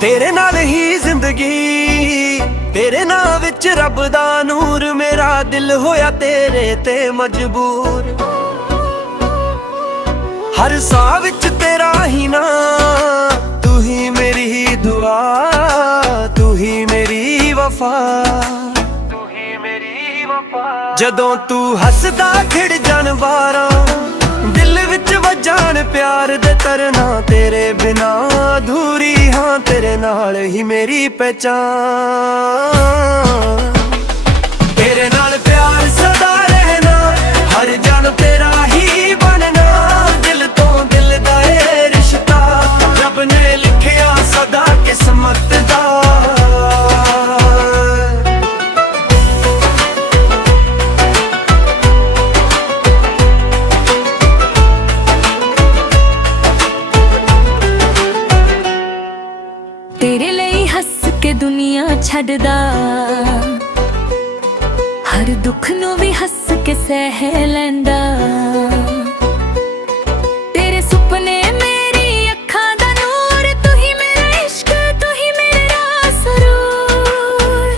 तेरे नाल ही जिंदगी, तेरे नाम विच रब दा नूर। मेरा दिल होया तेरे ते मजबूर। हर साह विच तेरा ही ना, तू ही मेरी दुआ, तू ही मेरी वफा, तू ही मेरी वफा। जदों तू हसदा खिड़ जान बारां, दिल विच वजान प्यार दे तरना। तेरे बिना अधूरी हाँ, तेरे नाल ही मेरी पहचान। तेरे नाल प्यार सदा रहना, हर जान तेरा ही बनना। दिल तो दिल दा ए रिश्ता, रब ने लिखिया सदा किस्मत दा। तेरे लिए हस के दुनिया छड्डदा, हर दुख नू भी हस के सह लैंदा। तेरे सुपने मेरी अखां दा नूर, तू ही मेरा इश्क, तू ही मेरा सरूर।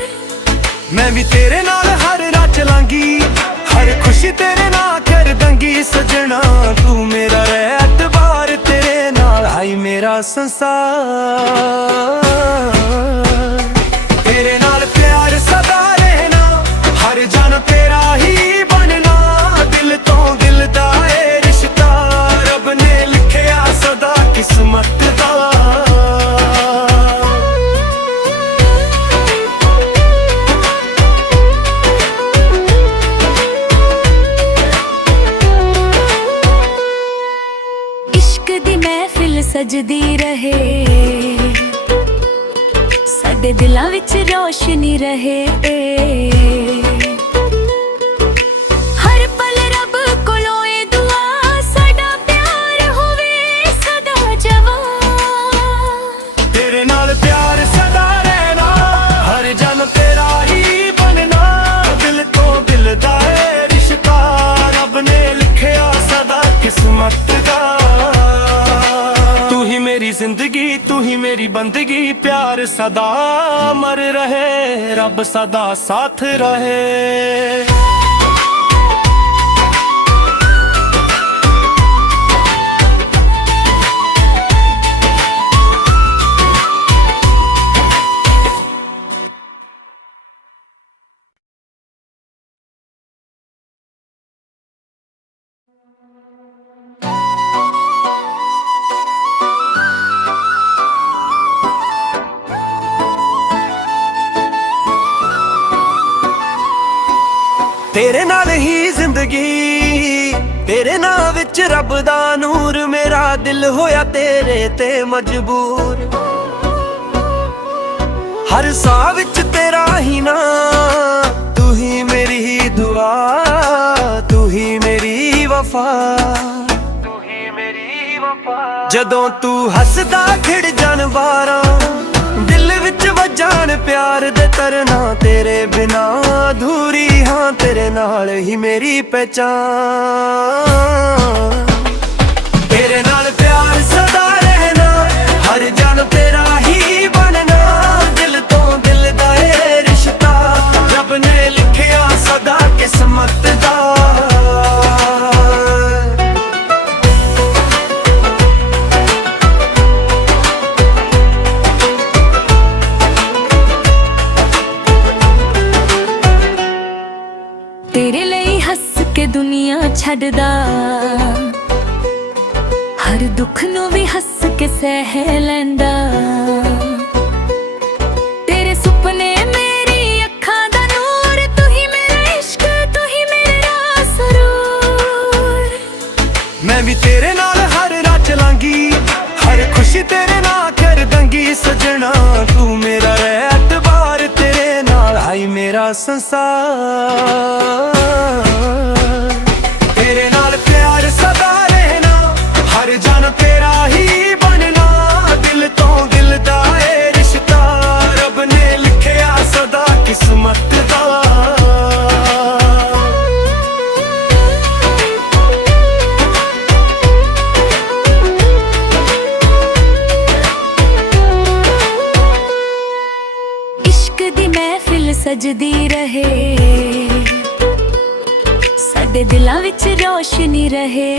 मैं भी तेरे नाल हर रात चलांगी, हर खुशी तेरे नाल कर दंगी। सजना तू मेरा एतबार, तेरे नाल हाई मेरा संसार। तेरे नाल प्यार सदा रहना, हर जान तेरा ही बनना। दिल तो दिल दा ए रिश्ता, रब ने लिखिया सदा किस्मत दा। इश्क दी महफिल सजदी रहे, साडे दिलां विच रोशनी रहे। हर पल रब कोलों ए दुआ, साडा प्यार होवे सदा जवान। तेरे नाल प्यार सदा रहना, हर जन तेरा ही बनना। दिल तो दिल दा ए रिश्ता, रब ने लिखिया सदा किस्मत दा। तू ही मेरी जिंदगी, तू ही मेरी बंदगी। प्यार सदा अमर रहे, रब सदा साथ रहे। तेरे नाल ही जिंदगी, तेरे नाम विच रब दा नूर। मेरा दिल होया तेरे ते मजबूर। हर साह विच तेरा ही ना, तू ही मेरी दुआ, तू ही मेरी वफा, तू ही मेरी वफा। जदों तू हसदा खिड़ जान बारां, दिल विच वजान प्यार दे तरना। तेरे बिना अधूरी हाँ, तेरे नाल ही मेरी पहचान। तेरे नाल प्यार सदा रहना, हर जान तेरा ही बनना। दिल तो दिल दा ए रिश्ता, रब ने लिखिया सदा किस्मत दा। तेरे लिए हस के दुनिया छड्डदा, हर दुख नू भी हस के सह लैंदा। तेरे सुपने मेरी अखां दा नूर, तू ही मेरा इश्क, तू ही मेरा सरूर। मैं भी तेरे नाल हर रात चलांगी, हर खुशी तेरे नाल कर दंगी। सजना तू मेरा एतबार, तेरे नाल हाई मेरा संसार। तेरे नाल प्यार सदा रहना, हर जान तेरा ही बनना। दिल तो दिल दा ए रिश्ता, रब ने लिखिया सदा किस्मत ਸਜਦੀ ਰਹੇ, ਸਾਡੇ ਦਿਲਾਂ ਵਿੱਚ ਰੋਸ਼ਨੀ ਰਹੇ।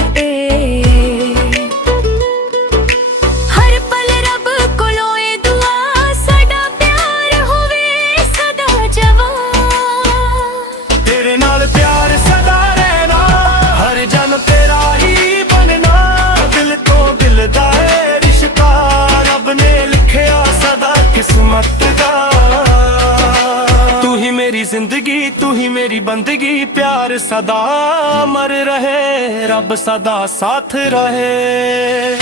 ਹਰ ਪਲ ਰੱਬ ਕੋਲੋਂ ਇਹ ਦੁਆ, ਸਾਡਾ ਪਿਆਰ ਹੋਵੇ ਸਦਾ ਜਵਾਨ। ਤੇਰੇ ਨਾਲ ਪਿਆਰ ਸਦਾ ਰਹਿਣਾ, ਹਰ ਜਨਮ ਤੇਰਾ ਹੀ ਬਣਨਾ। ਦਿਲ ਤੋਂ ਦਿਲ ਦਾ ਏ ਰਿਸ਼ਤਾ, ਰੱਬ ਨੇ ਲਿਖਿਆ ਸਦਾ ਕਿਸਮਤ ਦਾ। ਤੂੰ ਹੀ ਮੇਰੀ ਜ਼ਿੰਦਗੀ, ਤੂੰ ਹੀ ਮੇਰੀ ਬੰਦਗੀ, ਪਿਆਰ ਸਦਾ ਅਮਰ ਰਹੇ, ਰੱਬ ਸਦਾ ਸਾਥ ਰਹੇ।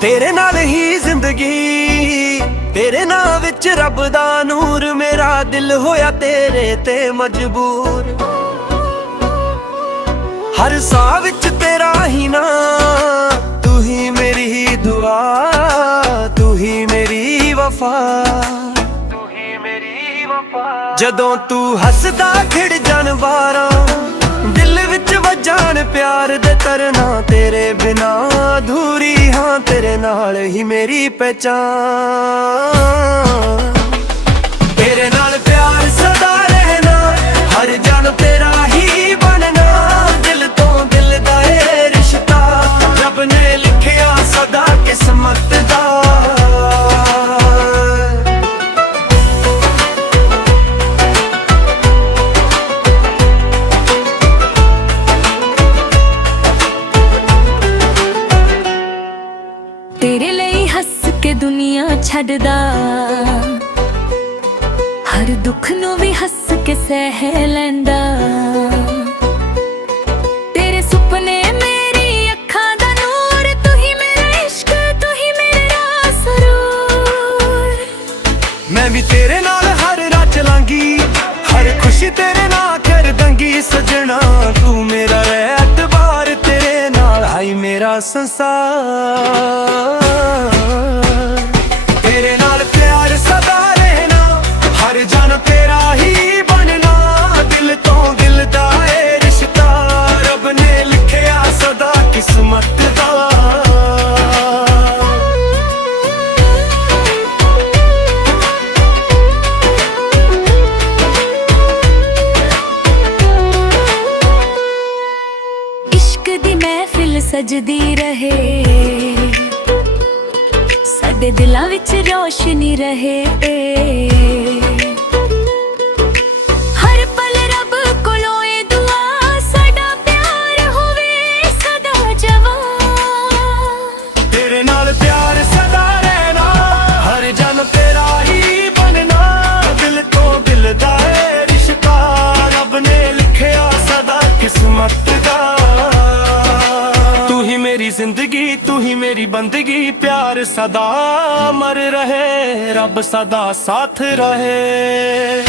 ਤੇਰੇ ਨਾਲ ਹੀ ਜ਼ਿੰਦਗੀ, ਤੇਰੇ ਨਾਂ ਵਿੱਚ ਰੱਬ ਦਾ ਨੂਰ, ਮੇਰਾ ਦਿਲ ਹੋਇਆ ਤੇਰੇ ਤੇ ਮਜਬੂਰ। ਹਰ ਸਾਹ ਵਿੱਚ ਤੇਰਾ ਹੀ ਨਾਂ, ਤੂੰ ਹੀ ਮੇਰੀ ਦੁਆ, ਤੂੰ ਹੀ ਮੇਰੀ ਵਫਾ, ਤੂੰ ਹੀ ਮੇਰੀ ਵਫਾ। ਜਦੋਂ ਤੂੰ ਹੱਸਦਾ ਖਿੜ ਜਾਣ ਵਾਰਾਂ, ਦਿਲ ਵਿੱਚ ਵੱਜਣ ਪਿਆਰ ਦੇ ਤਰਨਾ। ਤੇਰੇ ਬਿਨਾ ਅਧੂਰੀ ਹਾਂ, ਤੇਰੇ ਨਾਲ ਹੀ ਮੇਰੀ ਪਹਿਚਾਨ। ਤੇਰੇ ਨਾਲ ਪਿਆਰ ਸਦਾ ਰਹਿਣਾ, ਹਰ ਜਨਮ ਤੇਰਾ ਹੀ ਬਣਨਾ। ਦਿਲ ਤੋਂ ਦਿਲ ਦਾ ਏ ਰਿਸ਼ਤਾ, ਰੱਬ ਨੇ ਲਿਖਿਆ ਸਦਾ ਕਿਸਮਤ ਦਾ। ਤੇਰੇ ਲਈ ਹੱਸ ਕੇ ਦੁਨੀਆ ਛੱਡਦਾ, ਹਰ ਦੁੱਖ ਨੂੰ ਵੀ ਹੱਸ ਕੇ ਸਹਿ ਲੈਂਦਾ। ਤੇਰੇ ਸੁਪਨੇ ਮੇਰੀ ਅੱਖਾਂ ਦਾ ਨੂਰ, ਤੂੰ ਹੀ ਮੇਰਾ ਇਸ਼ਕ, ਤੂੰ ਹੀ ਮੇਰਾ ਸਰੂਰ। ਮੈਂ ਵੀ ਤੇਰੇ ਨਾਲ ਹਰ ਰਾਤ ਚਲਾਂਗੀ, ਹਰ ਖੁਸ਼ੀ ਤੇਰੇ ਨਾਲ ਕਰ ਦਾਂਗੀ। ਸਜਣਾ ਤੂੰ ਮੇਰਾ ਐਤਬਾਰ, ਤੇਰੇ ਨਾਲ ਆਈ ਮੇਰਾ ਸੰਸਾਰ। ਤੇਰੇ ਨਾਲ ਪਿਆਰ ਸਦਾ ਰਹਿਣਾ, ਹਰ ਜਨਮ ਤੇਰਾ ਹੀ ਬਣਨਾ। ਦਿਲ ਤੋਂ ਦਿਲ ਦਾ ਏ ਰਿਸ਼ਤਾ, ਰੱਬ ਨੇ ਲਿਖਿਆ ਸਦਾ ਕਿਸਮਤ ਦਾ। ਇਸ਼ਕ ਦੀ ਮਹਿਫਿਲ ਸਜਦੀ ਰਹੇ, ਸਾਡੇ ਦਿਲਾਂ ਵਿੱਚ ਰੋਸ਼ਨੀ ਰਹੇ। ਹਰ ਪਲ ਰੱਬ ਕੋਲੋਂ ਇਹ ਦੁਆ, ਸਾਡਾ ਪਿਆਰ ਹੋਵੇ ਸਦਾ ਜਵਾਨ। ਤੇਰੇ ਨਾਲ ਪਿਆਰ ਸਦਾ ਰਹਿਣਾ, ਹਰ ਜਨਮ ਤੇਰਾ ਹੀ ਬਣਨਾ। ਦਿਲ ਤੋਂ ਦਿਲ ਦਾ ਏ ਰਿਸ਼ਤਾ, ਰੱਬ ਨੇ ਲਿਖਿਆ ਸਦਾ ਕਿਸਮਤ ਦਾ। ਤੂੰ ਹੀ ਮੇਰੀ ਜ਼ਿੰਦਗੀ, ਤੂੰ ਹੀ ਮੇਰੀ ਬੰਦਗੀ, ਪਿਆਰ ਸਦਾ ਅਮਰ ਰਹੇ, ਰੱਬ ਸਦਾ ਸਾਥ ਰਹੇ।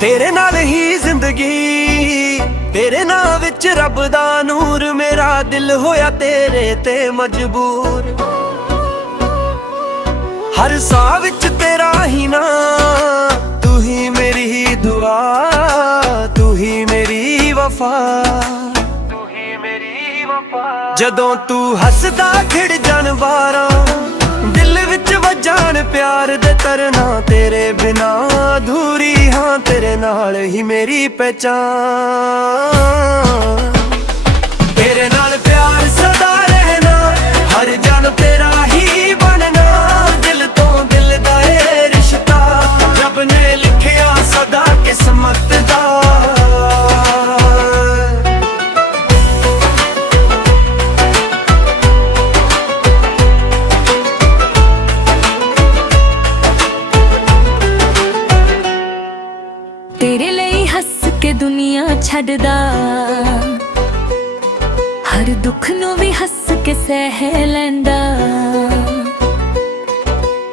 ਤੇਰੇ ਨਾਲ ਹੀ ਜ਼ਿੰਦਗੀ, ਤੇਰੇ ਨਾਂ ਵਿੱਚ ਰੱਬ ਦਾ ਨੂਰ, ਮੇਰਾ ਦਿਲ ਹੋਇਆ ਤੇਰੇ ਤੇ ਮਜਬੂਰ। ਹਰ ਸਾਹ ਵਿੱਚ ਤੇਰਾ ਹੀ ਨਾਂ, ਤੂੰ ਹੀ ਮੇਰੀ ਦੁਆ, ਤੂੰ ਹੀ ਮੇਰੀ ਵਫਾ, ਤੂੰ ਹੀ ਮੇਰੀ ਵਫਾ। ਜਦੋਂ ਤੂੰ ਹੱਸਦਾ ਖਿੜ ਜਾਣ ਵਾਰਾਂ, ਦਿਲ ਵਿੱਚ ਵੱਜਣ ਪਿਆਰ ਦੇ ਤਰਨਾ। ਤੇਰੇ ਬਿਨਾ ਅਧੂਰੀ ਹਾਂ, ਤੇਰੇ ਨਾਲ ਹੀ ਮੇਰੀ ਪਹਿਚਾਨ। ਤੇਰੇ ਨਾਲ ਪਿਆਰ ਸਦਾ ਰਹਿਣਾ, ਹਰ ਜਨਮ ਤੇਰਾ ਹੀ ਬਣਨਾ। ਦਿਲ ਤੋਂ ਦਿਲ ਦਾ ਏ ਰਿਸ਼ਤਾ, ਰੱਬ ਨੇ ਲਿਖਿਆ ਸਦਾ ਕਿਸਮਤ ਦਾ। ਤੇਰੇ ਲਈ ਹੱਸ ਕੇ ਦੁਨੀਆ ਛੱਡਦਾ, ਹਰ ਦੁੱਖ ਨੂੰ ਵੀ ਹੱਸ ਕੇ ਸਹਿ ਲੈਂਦਾ।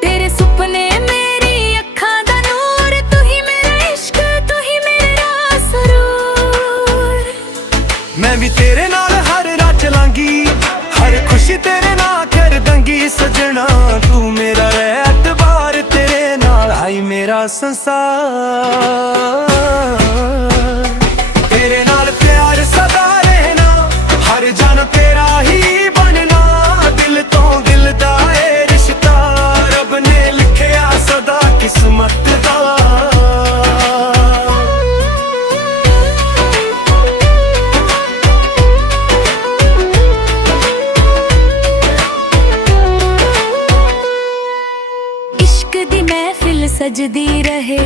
ਤੇਰੇ ਸੁਪਨੇ ਮੇਰੀ ਅੱਖਾਂ ਦਾ ਨੂਰ, ਤੂੰ ਹੀ ਮੇਰਾ ਇਸ਼ਕ, ਤੂੰ ਹੀ ਮੇਰਾ ਸਰੂਰ। ਮੈਂ ਵੀ ਤੇਰੇ ਨਾਲ ਹਰ ਰਾਤ ਚਲਾਂਗੀ, ਹਰ ਖੁਸ਼ੀ ਤੇਰੇ ਨਾਲ ਕਰ ਦਾਂਗੀ ਸਜਣਾ। ਤੂੰ ਮੇਰਾ ਐਤਬਾਰ, ਤੇਰੇ ਨਾਲ ਆਈ ਮੇਰਾ ਸੰਸਾਰ। ਤੇਰੇ ਨਾਲ ਪਿਆਰ ਸਦਾ ਰਹਿਣਾ, ਹਰ ਜਨ ਤੇਰਾ ਹੀ ਬਣਨਾ। ਦਿਲ ਤੋਂ ਦਿਲ ਦਾ ਇਹ ਰਿਸ਼ਤਾ, ਰੱਬ ਨੇ ਲਿਖਿਆ ਸਦਾ ਕਿਸਮਤ ਦਾ। ਇਸ਼ਕ ਦੀ ਮਹਿਫਿਲ ਸਜਦੀ ਰਹੇ,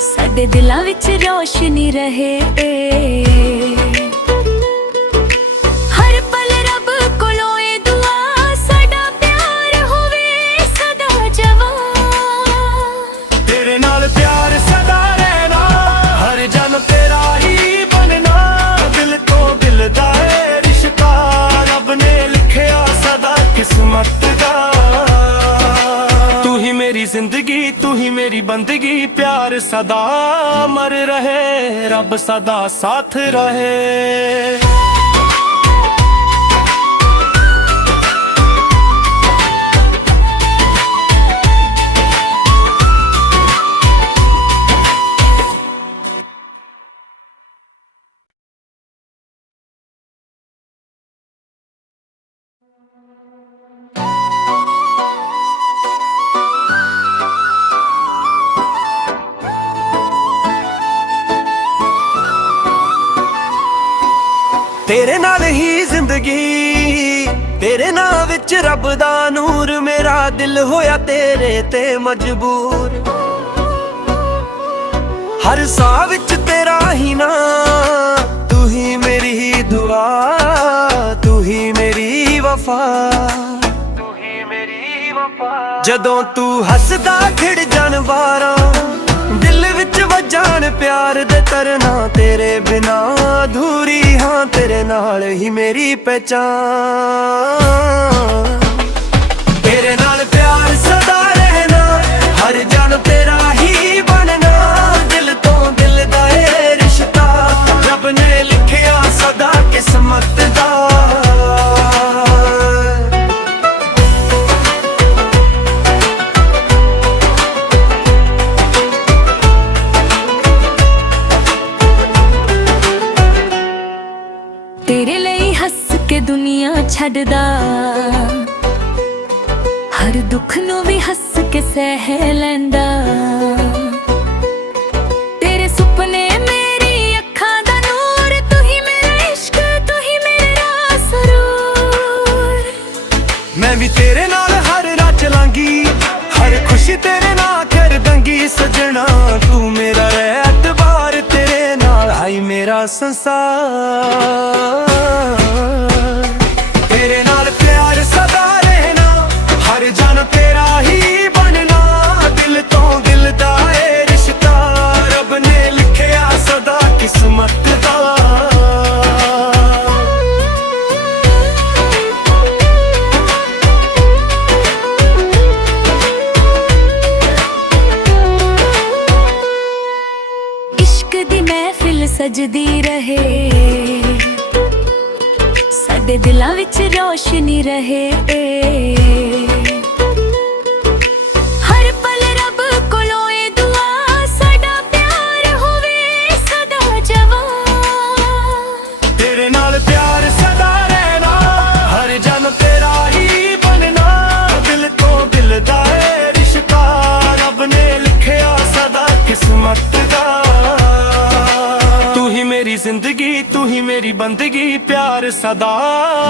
ਸਾਡੇ ਦਿਲਾਂ ਵਿੱਚ ਰੋਸ਼ਨੀ ਰਹੇ। ਹਰ ਪਲ ਰੱਬ ਕੋਲੋਂ ਇਹ ਦੁਆ, ਸਾਡਾ ਪਿਆਰ ਹੋਵੇ ਸਦਾ ਜਵਾਂ। ਤੇਰੇ ਨਾਲ ਪਿਆਰ ਸਦਾ ਰਹਿਣਾ, ਹਰ ਜਨ ਤੇਰਾ ਹੀ ਬਣਨਾ। ਦਿਲ ਤੋਂ ਦਿਲ ਦਾ ਇਹ ਰਿਸ਼ਤਾ, ਰੱਬ ਨੇ ਲਿਖਿਆ ਸਦਾ ਕਿਸਮਤ ਦਾ। ਤੂੰ ਹੀ ਮੇਰੀ ਜ਼ਿੰਦਗੀ, ਤੂੰ ਹੀ ਮੇਰੀ ਬੰਦਗੀ। ਪਿਆਰ ਸਦਾ ਅਮਰ ਰਹੇ, ਰੱਬ ਸਦਾ ਸਾਥ ਰਹੇ। ਤੇਰੇ ਨਾਲ ਹੀ ਜ਼ਿੰਦਗੀ, ਤੇਰੇ ਨਾਂ ਵਿੱਚ ਰੱਬ ਦਾ ਨੂਰ। ਮੇਰਾ ਦਿਲ ਹੋਇਆ ਤੇਰੇ ਤੇ ਮਜਬੂਰ, ਹਰ ਸਾਹ ਵਿੱਚ ਤੇਰਾ ਹੀ ਨਾਂ। ਤੂੰ ਹੀ ਮੇਰੀ ਦੁਆ, ਤੂੰ ਹੀ ਮੇਰੀ ਵਫਾ, ਤੂੰ ਹੀ ਮੇਰੀ ਵਫਾ। ਜਦੋਂ ਤੂੰ ਹੱਸਦਾ ਖਿੜ ਜਾਣ ਵਾਰਾਂ, ਦਿਲ ਵਿੱਚ ਵਜਾਣ ਪਿਆਰ ਦੇ ਤਰਨਾ। ਤੇਰੇ ਬਿਨਾ ਅਧੂਰੀ ਹਾਂ, ਤੇਰੇ ਨਾਲ ਹੀ ਮੇਰੀ ਪਹਿਚਾਨ। ਤੇਰੇ ਨਾਲ ਪਿਆਰ ਸਦਾ ਰਹਿਣਾ, ਹਰ ਜਨ ਤੇਰਾ ਹੀ ਬਣਨਾ। ਦਿਲ ਤੋਂ ਦਿਲ ਦਾ ਇਹ ਰਿਸ਼ਤਾ, ਰੱਬ ਨੇ ਲਿਖਿਆ ਸਦਾ ਕਿਸਮਤ ਦਾ। ਤੇਰੇ ਲਈ ਹੱਸ ਕੇ ਦੁਨੀਆ ਛੱਡਦਾ, ਹਰ ਦੁੱਖ ਨੂੰ ਵੀ ਹੱਸ ਕੇ ਸਹਿ ਲੈਂਦਾ। ਤੇਰੇ ਸੁਪਨੇ ਮੇਰੀ ਅੱਖਾਂ ਦਾ ਨੂਰ, ਤੂੰ ਹੀ ਮੇਰਾ ਇਸ਼ਕ, ਤੂੰ ਹੀ ਮੇਰਾ ਸਰੂਰ। ਮੈਂ ਵੀ ਤੇਰੇ ਨਾਲ ਹਰ ਰਾਤ ਚਲਾਂਗੀ, ਹਰ ਖੁਸ਼ੀ ਤੇਰੇ ਨਾਲ ਕਰ ਦਾਂਗੀ ਸਜਣਾ। ਤੂੰ ਮੇਰਾ ਐਤਬਾਰ, ਤੇਰੇ ਨਾਲ ਆਈ ਮੇਰਾ ਸੰਸਾਰ। ਤੇਰੇ ਨਾਲ ਪਿਆਰ ਸਦਾ ਰਹਿਣਾ, ਹਰ ਜਨ ਤੇਰਾ ਹੀ ਬਣਨਾ। ਦਿਲ ਤੋਂ ਦਿਲ ਦਾ ਇਹ ਰਿਸ਼ਤਾ, ਰੱਬ ਨੇ ਲਿਖਿਆ ਸਦਾ ਕਿਸਮਤ ਦਾ। ਇਸ਼ਕ ਦੀ ਮਹਿਫਿਲ ਸਜਦੀ ਰਹੇ, ਸਾਡੇ ਦਿਲਾਂ ਵਿੱਚ ਰੋਸ਼ਨੀ ਰਹੇ। ਹਰ ਪਲ ਰੱਬ ਕੋਲੋਂ ਇਹ ਦੁਆ, ਸਾਡਾ ਪਿਆਰ ਹੋਵੇ ਸਦਾ ਜਵਾਂ। ਤੇਰੇ ਨਾਲ ਪਿਆਰ ਸਦਾ ਰਹਿਣਾ, ਹਰ ਜਨ ਤੇਰਾ ਹੀ ਬਣਨਾ। ਦਿਲ ਤੋਂ ਦਿਲ ਦਾ ਇਹ ਰਿਸ਼ਤਾ, ਰੱਬ ਨੇ ਲਿਖਿਆ ਸਦਾ ਕਿਸਮਤ ਦਾ। ਤੂੰ ਹੀ ਮੇਰੀ ਜ਼ਿੰਦਗੀ, ਤੂੰ ਹੀ ਮੇਰੀ ਬੰਦਗੀ। ਪਿਆਰ ਸਦਾ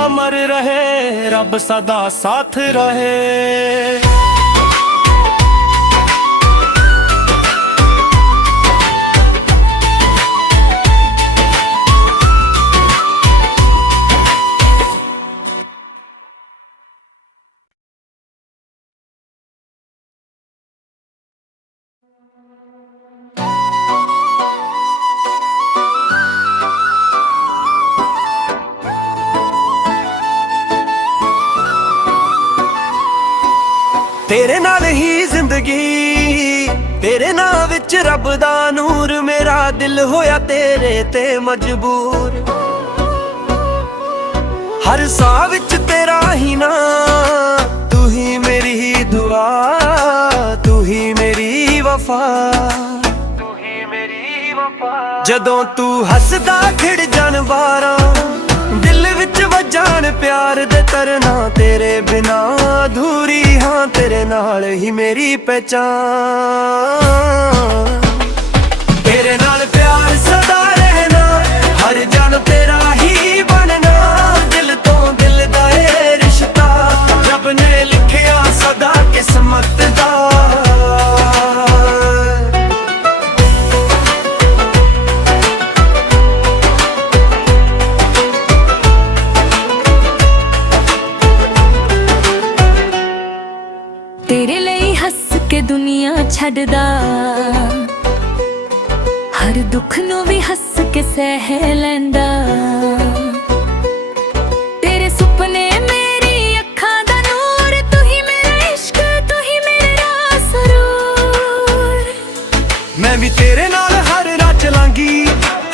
ਅਮਰ ਰਹੇ, ਰੱਬ ਸਦਾ ਸਾਥ ਰਹੇ। ਤੇਰੇ ਨਾਲ ਹੀ ਜ਼ਿੰਦਗੀ, ਤੇਰੇ ਨਾਂ ਵਿੱਚ ਰੱਬ ਦਾ ਨੂਰ, ਮੇਰਾ ਦਿਲ ਹੋਇਆ ਤੇਰੇ ਤੇ ਮਜਬੂਰ। ਹਰ ਸਾਹ ਵਿੱਚ ਤੇਰਾ ਹੀ ਨਾਂ, ਤੂੰ ਹੀ ਮੇਰੀ ਦੁਆ, ਤੂੰ ਹੀ ਮੇਰੀ ਵਫਾ, ਤੂੰ ਹੀ ਮੇਰੀ ਵਫਾ। ਜਦੋਂ ਤੂੰ ਹੱਸਦਾ ਖਿੜ ਜਾਣ ਵਾਰਾਂ, ਦਿਲ ਵਿੱਚ ਵਜਾਣ ਪਿਆਰ ਦੇ ਤਰਨਾ, ਤੇਰੇ ਬਿਨਾ ਅਧੂਰੀ ਹਾਂ, ਤੇਰੇ ਨਾਲ ਹੀ ਮੇਰੀ ਪਹਿਚਾਨ। ਤੇਰੇ ਨਾਲ ਪਿਆਰ ਸਦਾ ਰਹਿਣਾ, ਹਰ ਜਨ ਤੇਰਾ ਹੀ ਬਣਨਾ, ਦਿਲ ਤੋਂ ਦਿਲ ਦਾ ਇਹ ਰਿਸ਼ਤਾ, ਰੱਬ ਨੇ ਲਿਖਿਆ ਸਦਾ ਕਿਸਮਤ ਦਾ। ਤੇਰੇ ਲਈ ਹੱਸ ਕੇ ਦੁਨੀਆ ਛੱਡਦਾ, ਹਰ ਦੁੱਖ ਨੂੰ ਵੀ ਹੱਸ ਕੇ ਸਹਿ ਲੈਂਦਾ। ਤੇਰੇ ਸੁਪਨੇ ਮੇਰੀ ਅੱਖਾਂ ਦਾ ਨੂਰ, ਤੂੰ ਹੀ ਮੇਰਾ ਇਸ਼ਕ, ਤੂੰ ਹੀ ਮੇਰਾ ਸਰੂਰ। ਮੈਂ ਵੀ ਤੇਰੇ ਨਾਲ ਹਰ ਰਾਤ ਚਲਾਂਗੀ,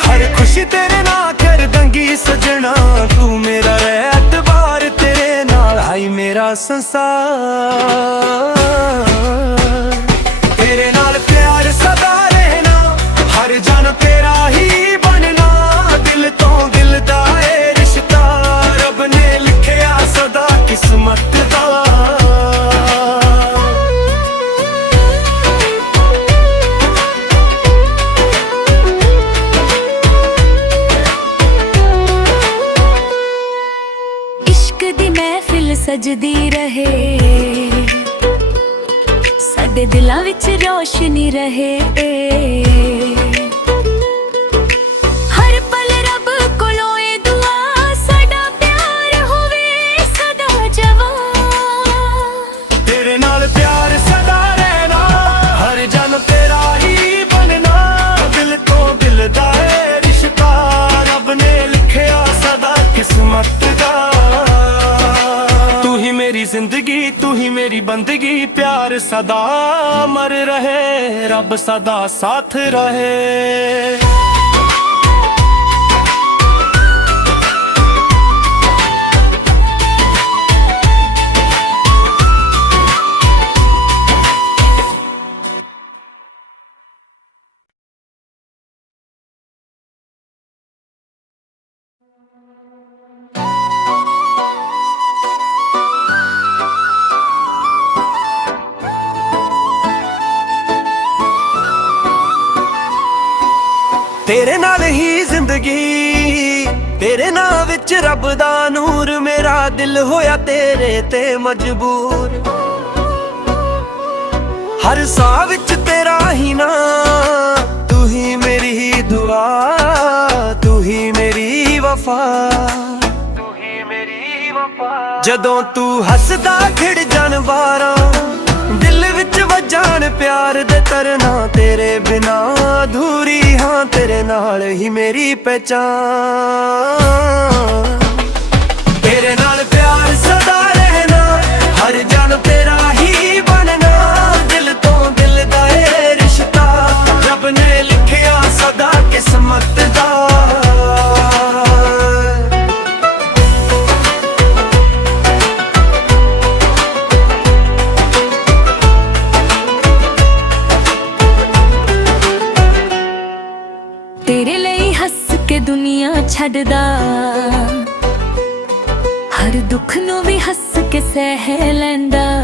ਹਰ ਖੁਸ਼ੀ ਤੇਰੇ ਨਾਲ ਕਰ ਦਾਂਗੀ ਸਜਣਾ, ਤੂੰ ਮੇਰਾ ਐਤਬਾਰ, ਤੇਰੇ ਨਾਲ ਆਈ ਮੇਰਾ ਸੰਸਾਰ। ਤੇਰੇ ਨਾਲ ਪਿਆਰ ਸਦਾ ਰਹਿਣਾ, ਹਰ ਜਨ ਤੇਰਾ ਹੀ ਬਣਨਾ, ਦਿਲ ਤੋਂ ਦਿਲ ਦਾ ਇਹ ਰਿਸ਼ਤਾ, ਰੱਬ ਨੇ ਲਿਖਿਆ ਸਦਾ ਕਿਸਮਤ ਦਾ। ਦੀ ਮਹਿਫਿਲ ਸਜਦੀ ਰਹੇ, ਸਾਡੇ ਦਿਲਾਂ ਵਿੱਚ ਰੋਸ਼ਨੀ ਰਹੇ। ਹਰ ਪਲ ਰੱਬ ਕੋਲੋਂ ਇਹ ਦੁਆ, ਸਾਡਾ ਪਿਆਰ ਹੋਵੇ ਸਦਾ ਜਵਾਨ। ਤੇਰੇ ਨਾਲ ਪਿਆਰ ਸਦਾ ਰਹਿਣਾ, ਹਰ ਜਨ ਤੇਰਾ ਹੀ ਬਣਨਾ, ਦਿਲ ਤੋਂ ਦਿਲ ਦਾ ਇਹ ਰਿਸ਼ਤਾ, ਰੱਬ ਨੇ ਲਿਖਿਆ ਸਦਾ ਕਿਸਮਤ ਦਾ। मेरी जिंदगी तू ही मेरी बंदगी, प्यार सदा अमर रहे, रब सदा साथ रहे। ਤੇਰੇ ਨਾਲ ਹੀ ਜ਼ਿੰਦਗੀ, ਤੇਰੇ ਨਾਂ ਵਿੱਚ ਰੱਬ ਦਾ ਨੂਰ, ਮੇਰਾ ਦਿਲ ਹੋਇਆ ਤੇਰੇ ਤੇ ਮਜਬੂਰ। ਹਰ ਸਾਹ ਵਿੱਚ ਤੇਰਾ ਹੀ ਨਾਂ, ਤੂੰ ਹੀ ਮੇਰੀ ਦੁਆ, ਤੂੰ ਹੀ ਮੇਰੀ ਵਫਾ, ਤੂੰ ਹੀ ਮੇਰੀ ਵਫਾ। ਜਦੋਂ ਤੂੰ ਹੱਸਦਾ ਖਿੜ ਜਾਣ ਵਾਰਾਂ, ਦਿਲ ਵਿੱਚ ਵਜਾਣ ਪਿਆਰ ਦੇ ਤਰਨਾ, ਤੇਰੇ ਬਿਨਾ ਅਧੂਰੀ ਹਾਂ, ਤੇਰੇ ਨਾਲ ਹੀ ਮੇਰੀ ਪਹਿਚਾਨ। ਤੇਰੇ ਨਾਲ ਪਿਆਰ ਸਦਾ ਰਹਿਣਾ, ਹਰ ਜਨ ਤੇਰਾ ਹੀ ਬਣਨਾ, ਦਿਲ ਤੋਂ ਦਿਲ ਦਾ ਇਹ ਰਿਸ਼ਤਾ, ਰੱਬ ਨੇ ਲਿਖਿਆ ਸਦਾ ਕਿਸਮਤ ਦਾ। ਤੇਰੇ ਲਈ ਹੱਸ ਕੇ ਦੁਨੀਆ ਛੱਡਦਾ, ਹਰ ਦੁੱਖ ਨੂੰ ਵੀ ਹੱਸ ਕੇ ਸਹਿ ਲੈਂਦਾ।